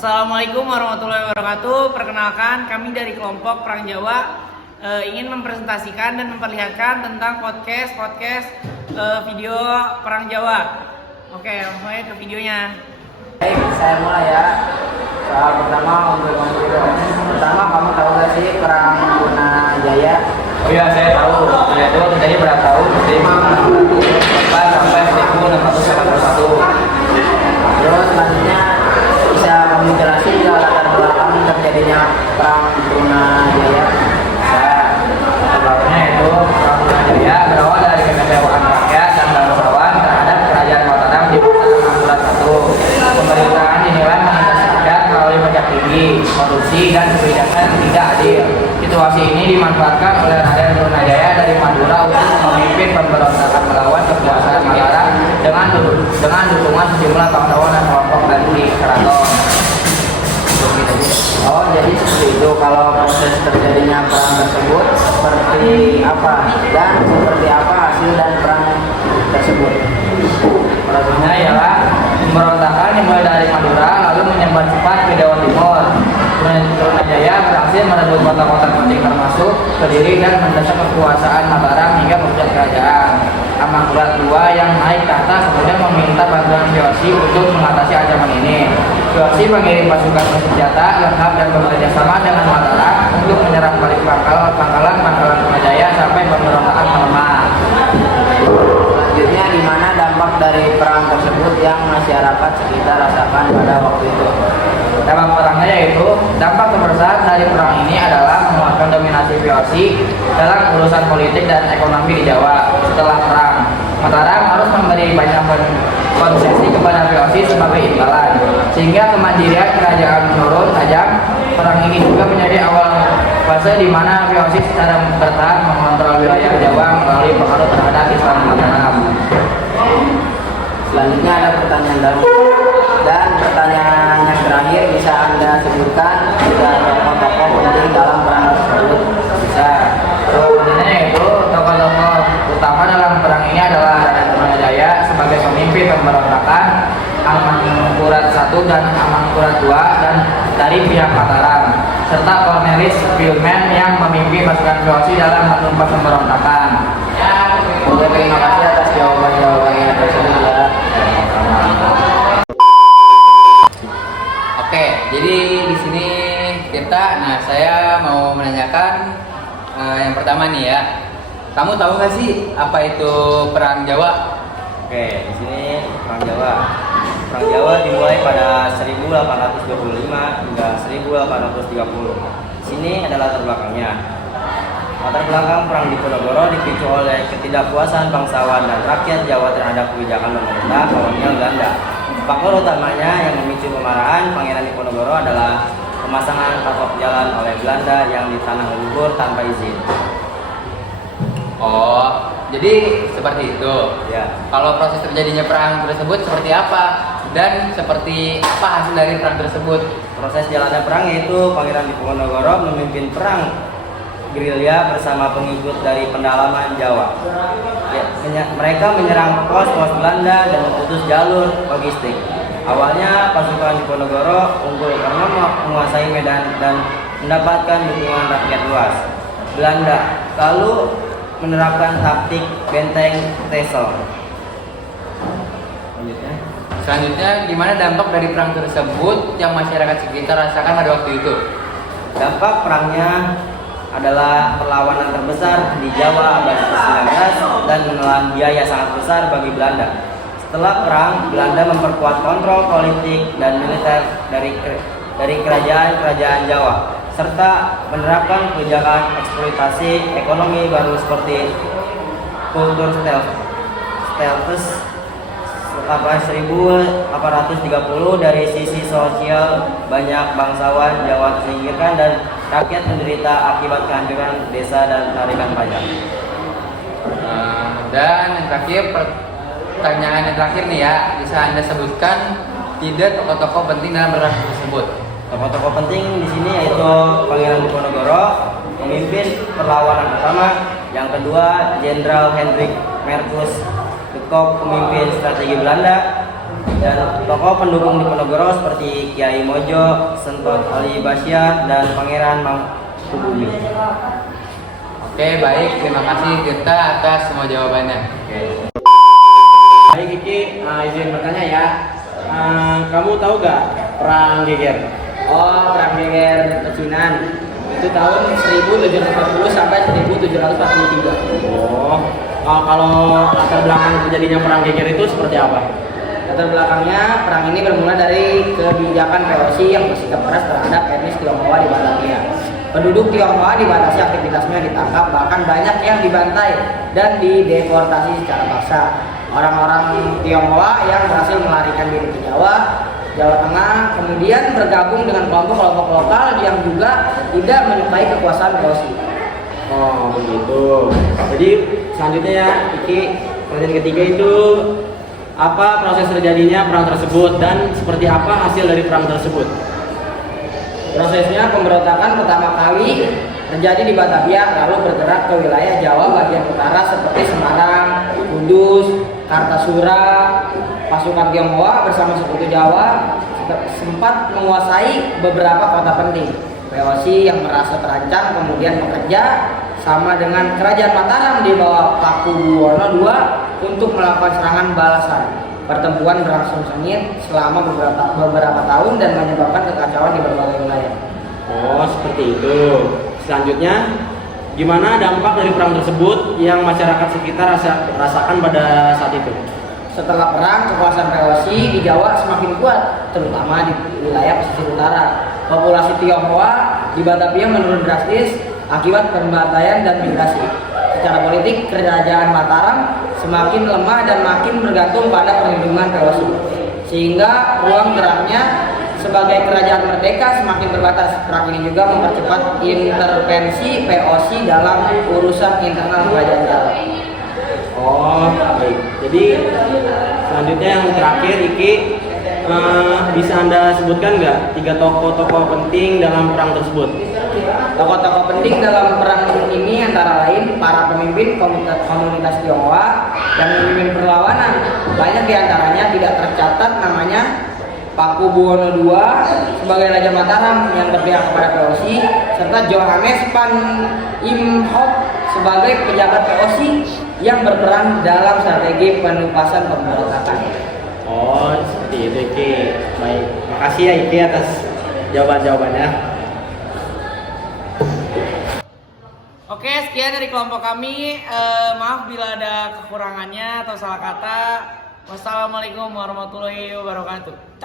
Assalamualaikum warahmatullahi wabarakatuh. Perkenalkan, kami dari kelompok Perang Jawa ingin mempresentasikan dan memperlihatkan tentang podcast video Perang Jawa. Oke, langsung aja ke videonya. Baik, saya mulai ya. Soal pertama untuk pertama, kamu tahu gak sih Perang Brunajaya? Oh iya, saya tahu. Yaitu terjadi pada tahun 1444 sampai 1681. Terus selanjutnya bisa kamu jelasin ke latar belakang terjadinya Perang Brunajaya? Sebabnya itu Perang Brunajaya berawal dari kekecewaan rakyat dan bangsawan terhadap kerajaan Mataram di masa Amangkurat I. Pemerintahan dinilai menindas rakyat melalui pajak tinggi, korupsi, dan kebijakan yang tidak adil. Situasi ini dimanfaatkan oleh Raden Brunajaya dari Madura untuk memimpin pemberontakan melawan kekuasaan Mataram dengan dukungan sejumlah bangsawan dan kelompok bantu di keraton. Oh, jadi seperti itu. Kalau proses terjadinya perang tersebut seperti apa dan seperti apa hasil dan perang tersebut? Prosesnya ialah pemberontakan dimulai dari Madura lalu menyebar cepat ke Jawa Timur. Brunajaya berhasil merebut kota-kota penting termasuk Kediri dan mendesak kekuasaan Mataram hingga merusak kerajaan. Amangkurat II yang naik tahta kemudian meminta bantuan Kiyoshi untuk mengatasi ancaman ini. Kiyoshi mengirim pasukan bersenjata lengkap dan bekerja sama dengan Mataram untuk menyerang balik pangkalan Brunajaya sampai pemberontakan melemah. Selanjutnya, di mana dampak dari perang tersebut yang masyarakat sekitar rasakan pada waktu itu? Dampak perangnya yaitu dampak terbesar dari perang ini adalah menguatkan dominasi Kiyoshi dalam urusan politik dan ekonomi di Jawa. Setelah perang, Mataram harus memberi banyak konsesi kepada Kiyoshi sebagai imbalan, sehingga kemandirian kerajaan menurun tajam. Perang ini juga menjadi awal fase di mana Kiyoshi secara bertahap mengontrol wilayah Jawa melalui pengaruh terhadap Islam Mataram. Selanjutnya ada pertanyaan dan pertanyaan yang terakhir, bisa Anda sebutkan tokoh-tokoh penting dalam perang tersebut? Bisa. Sebenarnya itu tokoh-tokoh utama dalam perang ini adalah Raden Brunajaya sebagai pemimpin pemberontakan, Amangkurat I dan Amangkurat II dan dari pihak Mataram, serta Cornelis Pilman yang memimpin pasukan Kiyoshi dalam menumpas pemberontakan. Oke, terima kasih atas jawaban-jawabannya tersebut ya. Oke, jadi di sini saya mau menanyakan yang pertama nih ya. Kamu tahu nggak sih apa itu Perang Jawa? Oke, di sini Perang Jawa. Perang Jawa dimulai pada 1825 hingga 1830. Di sini adalah latar belakangnya. Latar belakang Perang Diponegoro dipicu oleh ketidakpuasan bangsawan dan rakyat Jawa terhadap kebijakan pemerintah kolonial Belanda. Faktor utamanya yang memicu kemarahan Pangeran Diponegoro adalah pemasangan patok jalan oleh Belanda yang di tanah leluhur tanpa izin. Oh, jadi seperti itu. Ya. Kalau proses terjadinya perang tersebut seperti apa dan seperti apa hasil dari perang tersebut? Proses jalannya perang yaitu Pangeran Diponegoro memimpin perang gerilya bersama pengikut dari pendalaman Jawa. Mereka menyerang pos-pos Belanda dan memutus jalur logistik. Awalnya pasukan Diponegoro unggul karena menguasai medan dan mendapatkan dukungan rakyat luas. Belanda lalu menerapkan taktik benteng Texel. Selanjutnya, gimana dampak dari perang tersebut yang masyarakat sekitar rasakan pada waktu itu? Dampak perangnya adalah perlawanan terbesar di Jawa abad ke-19 dan menelan biaya sangat besar bagi Belanda. Setelah perang, Belanda memperkuat kontrol politik dan militer dari kerajaan-kerajaan Jawa, serta menerapkan kebijakan eksploitasi ekonomi baru seperti kultur Steltes 1830. Dari sisi sosial, banyak bangsawan Jawa tersingkirkan dan rakyat menderita akibat kehancuran desa dan tarikan pajak. Dan yang terakhir, pertanyaan yang terakhir nih ya, bisa Anda sebutkan tidak tokoh-tokoh penting dalam perang tersebut? Tokoh-tokoh penting di sini yaitu Pangeran Diponegoro, pemimpin perlawanan pertama. Yang kedua, Jenderal Hendrik Marcus de Kock, pemimpin strategi Belanda. dan tokoh pendukung Diponegoro seperti Kiai Mojo, Sentot Ali Basyar, dan Pangeran Mangkubumi. Oke, baik. Terima kasih Tirta atas semua jawabannya. Baik Kiki, izin bertanya ya. Kamu tahu gak perang Geger? Oh, perang Geger pecinan itu tahun 1740 sampai 1743. Oh, kalau latar belakang terjadinya perang Geger itu seperti apa? Latar belakangnya, perang ini bermula dari kebijakan VOC yang bersikap keras terhadap etnis Tionghoa di Batavia. Penduduk Tionghoa dibatasi aktivitasnya, ditangkap, bahkan banyak yang dibantai dan dideportasi secara paksa. Orang-orang Tionghoa yang berhasil melarikan diri ke Jawa Tengah kemudian bergabung dengan kelompok-kelompok lokal yang juga tidak menyukai kekuasaan VOC. Oh begitu. Jadi selanjutnya ya, Kiki, pertanyaan ketiga itu apa proses terjadinya perang tersebut dan seperti apa hasil dari perang tersebut? Prosesnya, pemberontakan pertama kali terjadi di Batavia, lalu bergerak ke wilayah Jawa bagian utara seperti Semarang, Kudus, Kartasura. Pasukan Tionghoa bersama sekutu Jawa sempat menguasai beberapa kota penting. VOC yang merasa terancam kemudian bekerja sama dengan Kerajaan Mataram di bawah Pakubuwono II untuk melakukan serangan balasan. Pertempuran berlangsung sengit selama beberapa tahun dan menyebabkan kekacauan di berbagai wilayah. Oh seperti itu. Selanjutnya, gimana dampak dari perang tersebut yang masyarakat sekitar rasakan pada saat itu? Setelah perang, kekuasaan VOC di Jawa semakin kuat, terutama di wilayah pesisir utara. Populasi Tionghoa di Batavia menurun drastis akibat pembantaian dan migrasi. Secara politik, Kerajaan Mataram semakin lemah dan makin bergantung pada perlindungan VOC, sehingga ruang geraknya sebagai kerajaan merdeka semakin terbatas. Perang ini juga mempercepat intervensi VOC dalam urusan internal kerajaan Jawa. Oh baik. Jadi selanjutnya yang terakhir, Iki, bisa Anda sebutkan nggak 3 tokoh-tokoh penting dalam perang tersebut? Tokoh-tokoh penting dalam perang ini antara lain para pemimpin komunitas Tionghoa yang memimpin perlawanan. Banyak diantaranya tidak tercatat namanya. Pakubuwono II sebagai Raja Mataram yang berpihak kepada VOC, serta Johannes Van Imhoff sebagai pejabat VOC yang berperan dalam strategi penumpasan pemberontakan. Oh seperti itu Iki. Baik, makasih ya Iki atas jawaban-jawabannya. Oke, sekian dari kelompok kami. Maaf bila ada kekurangannya atau salah kata. Wassalamualaikum warahmatullahi wabarakatuh.